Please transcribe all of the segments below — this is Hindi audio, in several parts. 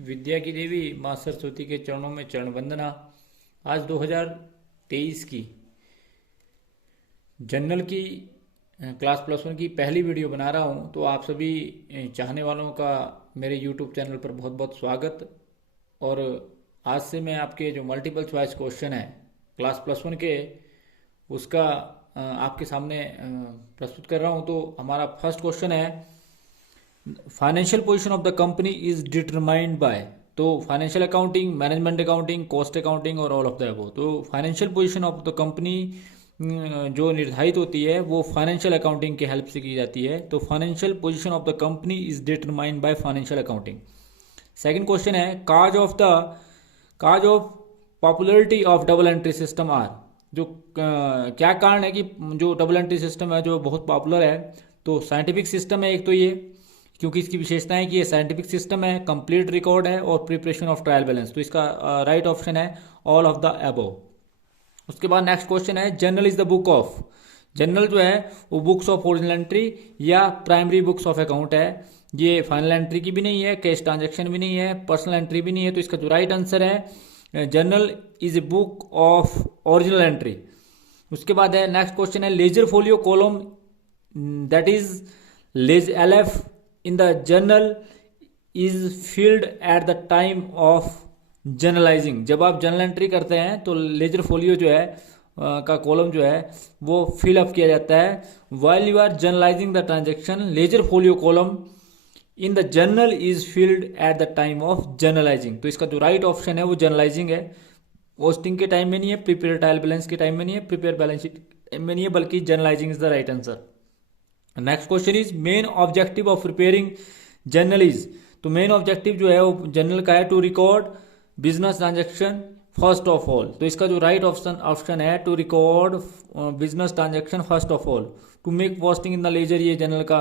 विद्या की देवी माँ सरस्वती के चरणों में चरण वंदना। आज 2023 की जनरल की क्लास +1 की पहली वीडियो बना रहा हूँ। तो आप सभी चाहने वालों का मेरे यूट्यूब चैनल पर बहुत बहुत स्वागत। और आज से मैं आपके जो मल्टीपल चॉइस क्वेश्चन है क्लास +1 के, उसका आपके सामने प्रस्तुत कर रहा हूँ। तो हमारा फर्स्ट क्वेश्चन है, financial position of the company is determined by. तो financial accounting, management accounting, cost accounting और ऑल ऑफ द अबव। तो financial position of the company जो निर्धारित होती है वो फाइनेंशियल अकाउंटिंग के हेल्प से की जाती है। तो financial position of the company is determined by financial accounting. Second question है, cause of popularity of double entry system are. जो क्या कारण है कि जो डबल एंट्री सिस्टम है जो बहुत पॉपुलर है। तो साइंटिफिक सिस्टम है एक, तो ये क्योंकि इसकी विशेषता है कि ये साइंटिफिक सिस्टम है, कंप्लीट रिकॉर्ड है और प्रिपरेशन ऑफ ट्रायल बैलेंस। तो इसका राइट ऑप्शन है ऑल ऑफ द अबव। उसके बाद नेक्स्ट क्वेश्चन है, journal is the book of. Journal जो है वो बुक्स ऑफ ओरिजिनल एंट्री या प्राइमरी बुक्स ऑफ अकाउंट है। ये फाइनल एंट्री की भी नहीं है, कैश ट्रांजेक्शन भी नहीं है, पर्सनल एंट्री भी नहीं है। तो इसका जो राइट आंसर है, journal is a book of original entry. उसके बाद है नेक्स्ट क्वेश्चन है, ledger folio column that is ledge LF in the journal is filled at the time of journalizing। जब आप जर्नल एंट्री करते हैं तो लेजर फोलियो जो है का कॉलम जो है वो फिल अप किया जाता है। while you are journalizing the transaction, laser folio column in the journal is filled at the time of journalizing। तो इसका जो राइट ऑप्शन है वो जर्नलाइजिंग है। पोस्टिंग के टाइम में नहीं है, प्रिपेयर ट्रायल बैलेंस के टाइम में नहीं है, प्रिपेयर बैलेंस शीट टाइम में नहीं है, बल्कि journalising is the right answer. Next question is, main objective of preparing journal is. तो मेन ऑब्जेक्टिव जो है वो जर्नल का है, to record business transaction first of all. तो इसका जो राइट ऑप्शन है, to record business transaction first of all. To make posting in the ledger, ये जर्नल का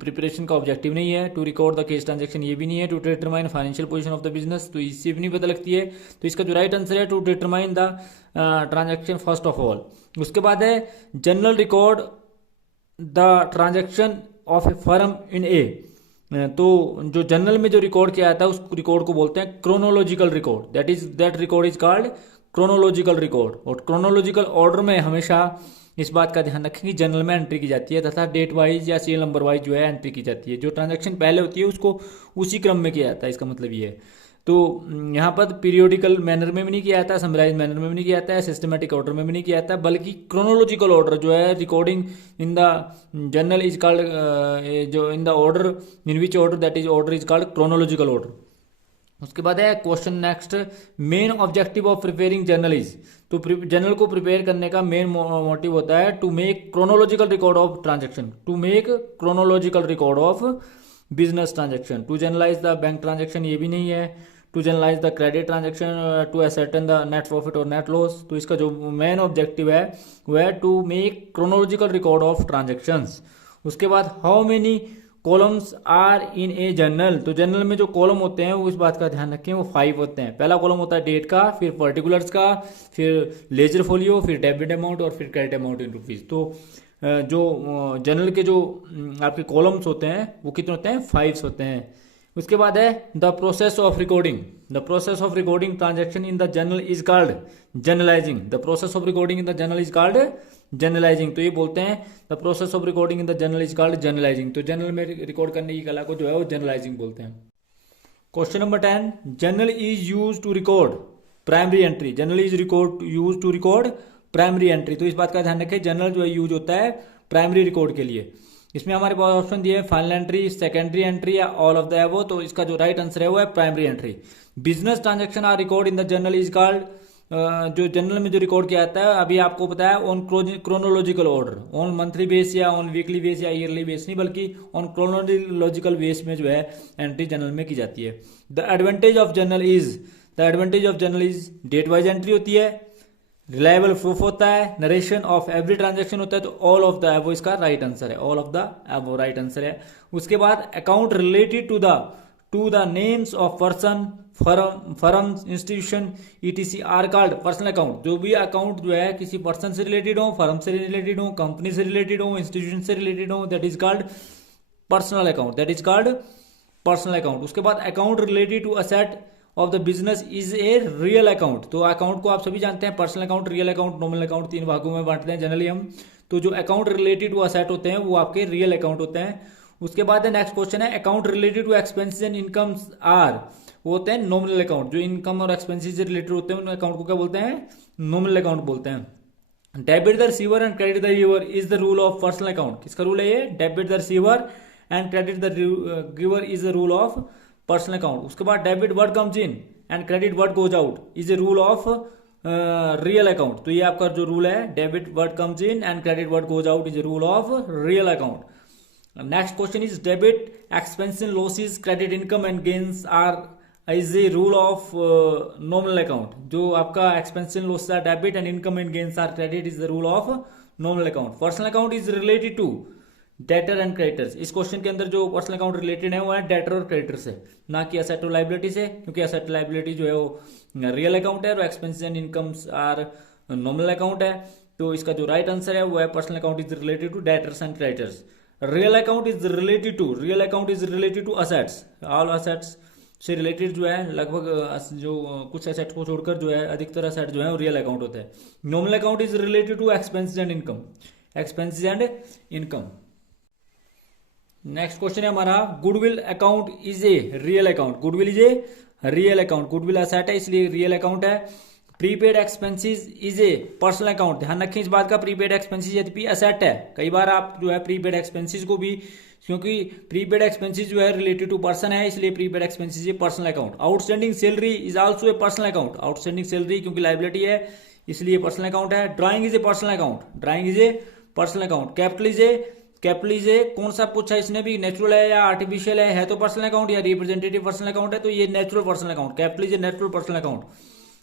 प्रिपरेशन का ऑब्जेक्टिव नहीं है। To record the cash transaction, ये भी नहीं है। To determine financial position of the business, तो इससे भी नहीं पता लगती है। तो इसका जो राइट आंसर है, to determine the transaction first of all. उसके बाद है, journal record the transaction of a firm in a. तो जो जर्नल में जो रिकॉर्ड किया जाता है उस रिकॉर्ड को बोलते हैं chronological record. That record is called chronological record. और क्रोनोलॉजिकल ऑर्डर में हमेशा इस बात का ध्यान रखें कि जर्नल में एंट्री की जाती है तथा डेट वाइज या सीरियल नंबर वाइज जो है एंट्री की जाती है। जो ट्रांजेक्शन पहले होती है उसको उसी क्रम में किया जाता है, इसका मतलब ये है। तो यहाँ पर पीरियोडिकल मैनर में भी नहीं किया जाता है, समराइज मैनर में भी नहीं किया जाता है, सिस्टमेटिक ऑर्डर में भी नहीं किया जाता है, बल्कि क्रोनोलॉजिकल ऑर्डर जो है, recording in the journal is called, जो in the order in which order, that is order is called chronological order. उसके बाद है question next, main objective of preparing journal is. तो जर्नल को प्रिपेयर करने का मेन मोटिव होता है to make chronological record of transaction, to make chronological record of business transaction. To journalize the bank transaction, ये भी नहीं है। To journalize the credit transaction, to ascertain the net profit और नेट लॉस। तो इसका जो मेन ऑब्जेक्टिव है वो है to make chronological record of transactions. उसके बाद, how many columns are in a journal. तो जर्नल में जो कॉलम होते हैं वो इस बात का ध्यान रखें वो 5 होते हैं। पहला कॉलम होता है डेट का, फिर पर्टिकुलर्स का, फिर लेजर फोलियो, फिर डेबिट अमाउंट और फिर क्रेडिट अमाउंट इन रुपीज। तो जो जर्नल के जो आपके कॉलम्स होते हैं वो कितने होते हैं, 5 होते हैं। उसके बाद है, the process of recording. The process of recording transaction in the journal is called journalising. The process of recording in the journal is called journalising. तो ये बोलते हैं the process of recording in the journal is called journalising. तो जर्नल में रिकॉर्ड करने की कला को जो है वो जर्नलाइजिंग बोलते हैं। Question number 10, journal is use to record primary entry. Journal is use to record primary entry. तो इस बात का ध्यान रखें, जर्नल जो है यूज होता है प्राइमरी रिकॉर्ड के लिए। इसमें हमारे पास ऑप्शन दिए फाइनल एंट्री, सेकेंडरी एंट्री या ऑल ऑफ द अबव। तो इसका जो राइट आंसर है वो है primary entry. Business transaction are record in the journal is called, जो जर्नल में जो रिकॉर्ड किया जाता है अभी आपको पता है on chronological order, on monthly base या ऑन वीकली बेस या ईयरली बेस नहीं, बल्कि ऑन क्रोनोलॉजिकल बेस में जो है एंट्री जर्नल में की जाती है। The advantage of journal is date wise entry होती है, रिलायबल प्रूफ होता है, नरेशन ऑफ एवरी ट्रांजेक्शन होता है। तो ऑल ऑफ द अबव इसका राइट आंसर है, all of the above right answer है। उसके बाद, account related to the names of person, firm, institution, ETC are called personal account. जो भी अकाउंट जो है किसी पर्सन से रिलेटेड हो, फर्म से रिलेटेड हो, कंपनी से रिलेटेड हो, इंस्टीट्यूशन से रिलेटेड हो, that is called personal account, that is called personal account. उसके बाद account related to asset of the business is a real account. तो अकाउंट को आप सभी जानते हैं, personal account, real account, nominal account, तीन भागों में बांटते हैं जनरली हम। तो जो अकाउंट रिलेटेड टू असेट होते हैं वो आपके रियल अकाउंट होते हैं। उसके बाद नेक्स्ट क्वेश्चन है account related to expenses and incomes are, वो होते हैं नॉमिनल अकाउंट। जो इनकम और एक्सपेंसेस से रिलेटेड होते हैं उन अकाउंट को क्या बोलते हैं? नॉमिनल अकाउंट बोलते हैं। Debit the receiver and credit the giver is the rule of personal account. किसका रूल है ये? Debit the receiver and credit the giver is the rule of personal account. उसके बाद debit word comes in and credit word goes out is a rule of real account. तो ये आपका जो रूल है, debit word comes in and credit word goes out is a rule of real account. Next question is debit expense losses credit income and gains are is a rule of nominal account. जो आपका expense losses are debit and income and gains are credit is the rule of nominal account. Personal account is related to debtor and creditors. इस क्वेश्चन के अंदर जो पर्सनल अकाउंट रिलेटेड है वो है डेटर और क्रेडिटर से, ना कि एसेट और लाइबिलिटी से, क्योंकि एसेट लाइबिलिटी जो है वो रियल अकाउंट है और expenses and incomes are nominal account है। तो इसका जो राइट आंसर है वो है personal account is related to debtors and creditors. Real account is related to assets. All assets से रिलेटेड जो है लगभग जो कुछ एसेट को छोड़कर जो है अधिकतर एसेट जो है वो रियल अकाउंट होते हैं। Nominal account is related to expenses and income. Next question है हमारा goodwill account is a real account. Goodwill is a real account. Goodwill asset है इसलिए रियल अकाउंट है। Prepaid expenses is a personal account. ध्यान रखें इस बात का, प्रीपेड एक्सपेंसेस यदि असेट है, कई बार आप जो है प्रीपेड एक्सपेंसेस को भी, क्योंकि प्रीपेड एक्सपेंसेस जो है रिलेटेड टू पर्सन है इसलिए प्रीपेड एक्सपेंसेस ये personal account. Outstanding salary is also a personal account. Outstanding salary क्योंकि लाइबिलिटी है इसलिए पर्सनल अकाउंट है। Drawing is a personal account. Drawing is a personal account. Capital is a कौन सा पूछा इसने भी, नेचुरल है या आर्टिफिशियल है तो पर्सनल अकाउंट, या रिप्रेजेंटेटिव पर्सनल अकाउंट है तो ये natural personal account. Capital is a natural personal account.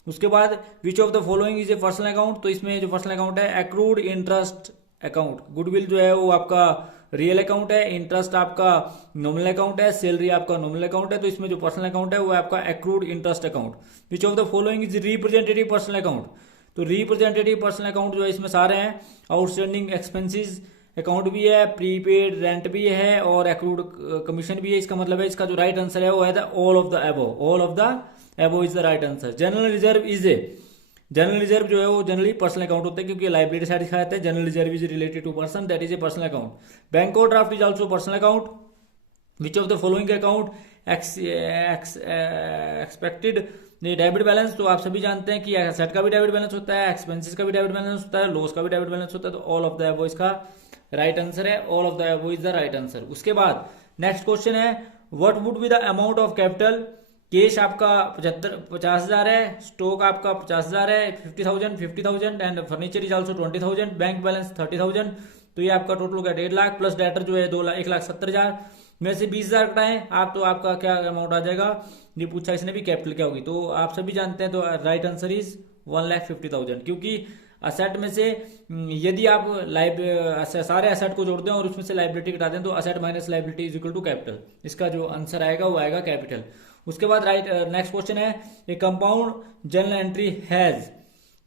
उसके बाद विच of the following is a personal account. तो इसमें जो पर्सनल अकाउंट है एक्रूड इंटरेस्ट अकाउंट। गुडविल जो है वो आपका रियल अकाउंट है, इंटरेस्ट आपका नॉमिनल अकाउंट है, सैलरी आपका नॉमिनल अकाउंट है। तो इसमें जो पर्सनल अकाउंट है वो आपका accrued interest account. Which of the following is representative personal account. तो रिप्रेजेंटेटिव पर्सनल अकाउंट जो है इसमें सारे हैं। आउटस्टैंडिंग एक्सपेंसेस अकाउंट भी है, प्रीपेड रेंट भी है और एक्रूड कमीशन भी है। इसका मतलब है इसका जो राइट आंसर है वो है all of the above. All of the above is the right answer. General reserve is a, general reserve जो है वो जनरली पर्सनल अकाउंट होता है क्योंकि लाइबिलिटी साइड दिखाया जाता है। General reserve is related to person, that is a personal account. Bank overdraft is also personal account. Which of the following account expected debit balance. तो आप सभी जानते हैं कि एसेट का भी डेबिट बैलेंस होता है, एक्सपेंसेस का भी डेबिट बैलेंस होता है, लॉस का भी डेबिट बैलेंस होता है। तो ऑल ऑफ द अबव इसका राइट आंसर है। All of the above is the right answer. उसके बाद नेक्स्ट क्वेश्चन है what would be the amount of capital. Cash आपका 50,000 है, स्टॉक आपका 50,000 है, 50,000 and furniture is also 20,000, bank balance 30,000। तो ये आपका टोटल हो गया 1.5 लाख प्लस डेटर जो है 1,70,000 में से 20,000 कटाएं आप तो आपका क्या अमाउंट आ जाएगा। ये पूछा इसने भी कैपिटल क्या होगी, तो आप सभी जानते हैं। तो राइट आंसर इज 1,50,000 क्योंकि असेट में से यदि आप सारे असेट को जोड़ते हैं और उसमें से लाइबिलिटी घटा दें तो asset minus liability is equal to capital. इसका जो आंसर आएगा वो आएगा कैपिटल। उसके बाद नेक्स्ट क्वेश्चन है a compound journal entry has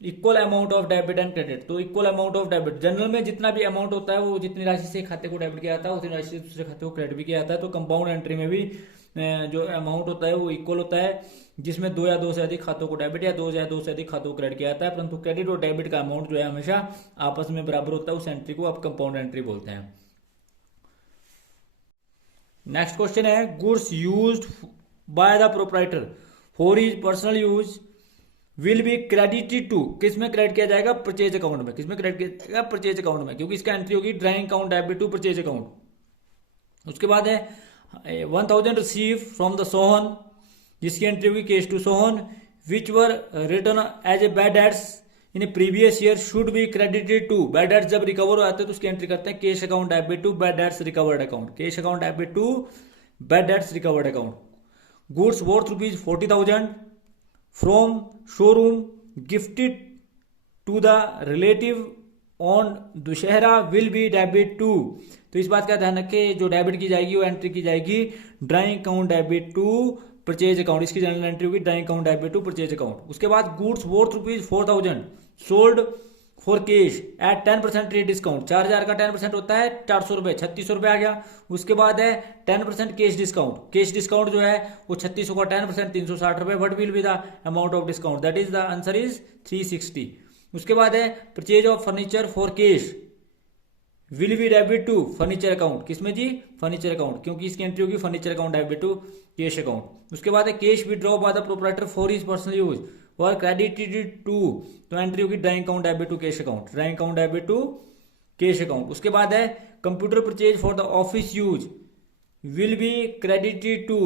equal amount of debit and credit. तो equal amount of debit, journal में जितना भी अमाउंट होता है वो जितनी राशि से खाते को डेबिट किया जाता है उतनी राशि से दूसरे खाते को क्रेडिट भी किया जाता है। तो कंपाउंड एंट्री में भी जो अमाउंट होता है वो इक्वल होता है, जिसमें 2 या 2 से अधिक खातों को डेबिट या 2 या 2 से अधिक खातों को क्रेडिट किया जाता है। परंतु क्रेडिट और डेबिट का अमाउंट जो है हमेशा आपस में बराबर होता है। उस एंट्री को आप कंपाउंड एंट्री बोलते हैं। नेक्स्ट क्वेश्चन है goods used by the proprietor for his personal use will be credited to. किसमें क्रेडिट किया जाएगा? परचेज अकाउंट में। किसमें क्रेडिट किया जाएगा? परचेज अकाउंट में, क्योंकि इसका एंट्री होगी drawing account debit to purchase account. उसके बाद है 1,000 रिसीव फ्रॉम द सोहन, जिसकी एंट्री होगी cash to Sohan, which were return as a bad debts in a previous year should be credited to. Bad debts जब रिकवर हो जाते हैं तो उसकी एंट्री करते हैं cash account debit to bad debts recovered account. Cash account debit to bad debts recovered account. Goods worth ₹40,000 from showroom gifted to the relative on Dussehra will be debit to. तो इस बात का ध्यान रखें, जो डेबिट की जाएगी वो एंट्री की जाएगी drawing account debit to purchase account. इसकी जनरल एंट्री होगी drawing account debit to purchase account. उसके बाद goods worth ₹4,000 sold for cash at 10% rate discount, 4,000 का 10% होता है 400 रुपये, 3600 रुपये आ गया। उसके बाद है 10% कैश डिस्काउंट, कैश डिस्काउंट जो है वो 3600 का 10% 360 रुपये, what will be the amount of discount, that is the answer is 360। उसके बाद है purchase of furniture for cash will be debit to furniture account, किसमें जी, फर्नीचर अकाउंट, क्योंकि इसकी एंट्री होगी furniture account debit to cash account. उसके बाद है cash withdraw by the proprietor for his personal use और क्रेडिटेड टू, तो एंट्री होगी drawing account debit to cash account, drawing account debit to cash account. उसके बाद है computer purchase for the office use will be credited to,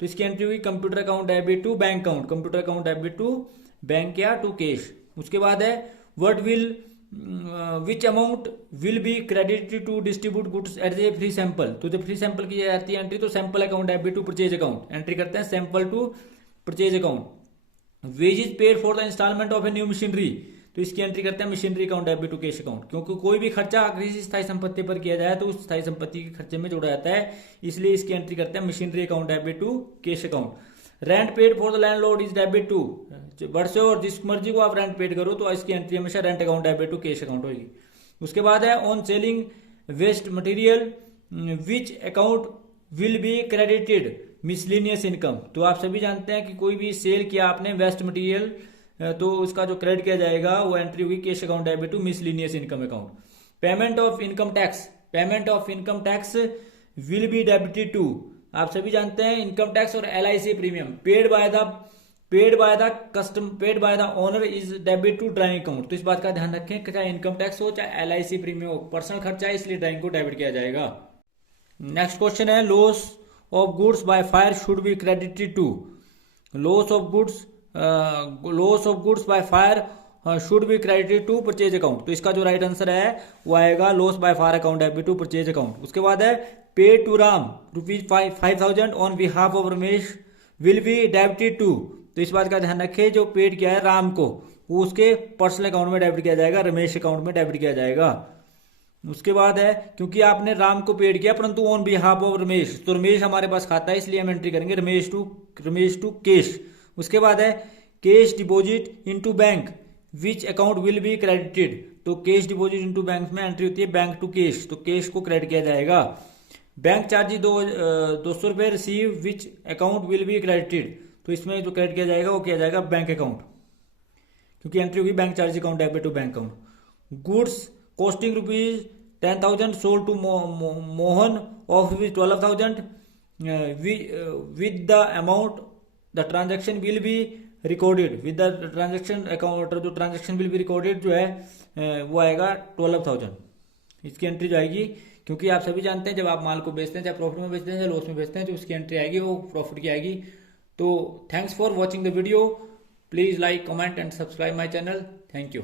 तो इसकी एंट्री हुई computer account debit to bank account, computer account debit to bank या टू कैश। उसके बाद है what will which amount will be credited to distribute goods at a free sample, तो जब फ्री सैंपल की जाती है एंट्री तो sample account debit to purchase account, entry करते हैं sample to purchase account. Wages paid for the installment of a new machinery, तो इसकी एंट्री करते हैं machinery account debit to cash account, क्योंकि कोई भी खर्चा अगर किसी स्थायी संपत्ति पर किया जाए तो उस स्थायी संपत्ति के खर्चे में जोड़ा जाता है, इसलिए इसकी एंट्री करते हैं machinery account debit to cash account. Rent paid for the landlord is debit to, वर्ष और जिस मर्जी को आप रेंट पेड करो तो इसकी एंट्री हमेशा rent account debit to cash account होगी। उसके बाद है on selling waste material which account will be credited miscellaneous income, तो आप सभी जानते हैं कि कोई भी सेल किया आपने वेस्ट मटेरियल तो उसका जो क्रेडिट किया जाएगा वो एंट्री होगी cash account debit to miscellaneous income account. Payment of income tax, payment of income tax will be debited to, आप सभी जानते हैं इनकम टैक्स और LIC premium paid by the owner is debit to drawing account, तो इस बात का ध्यान रखें कि चाहे इनकम टैक्स हो चाहे LIC प्रीमियम हो, पर्सनल खर्चा है इसलिए ड्राइंग को डेबिट किया जाएगा। Next question is loss of goods by fire should be credited to, loss of goods by fire should be credited to purchase account, तो इसका जो राइट आंसर है वो आएगा loss by fire account debit to purchase account. उसके बाद है paid to Ram ₹5,000 on behalf of Ramesh will be debited to, तो इस बात का ध्यान रखें जो पेड किया है राम को वो उसके पर्सनल अकाउंट में डेबिट किया जाएगा, रमेश अकाउंट में डेबिट किया जाएगा। उसके बाद है क्योंकि आपने राम को पेड किया परंतु ऑन बिहाफ ऑफ रमेश, तो रमेश हमारे पास खाता है इसलिए हम एंट्री करेंगे रमेश टू कैश। उसके बाद है cash deposit into bank which account will be credited, तो कैश डिपॉजिट इनटू बैंक में एंट्री होती है बैंक टू कैश, तो कैश को क्रेडिट किया जाएगा। बैंक चार्जेस 200 रुपये receive which account will be credited, तो इसमें जो क्रेडिट किया जाएगा वो किया जाएगा बैंक अकाउंट, क्योंकि एंट्री होगी bank charge account debit to bank account. Goods costing ₹10,000 sold to Mohan of which 12,000 with the amount the transaction will be recorded with the transaction account, जो ट्रांजेक्शन विल बी रिकॉर्डेड जो है वो आएगा 12,000, इसकी एंट्री जो आएगी, क्योंकि आप सभी जानते हैं जब आप माल को बेचते हैं चाहे प्रॉफिट में बेचते हैं चाहे लॉस में बेचते हैं, जो उसकी एंट्री आएगी वो प्रॉफिट की आएगी। तो thanks for watching the video, please like comment and subscribe my channel, thank you.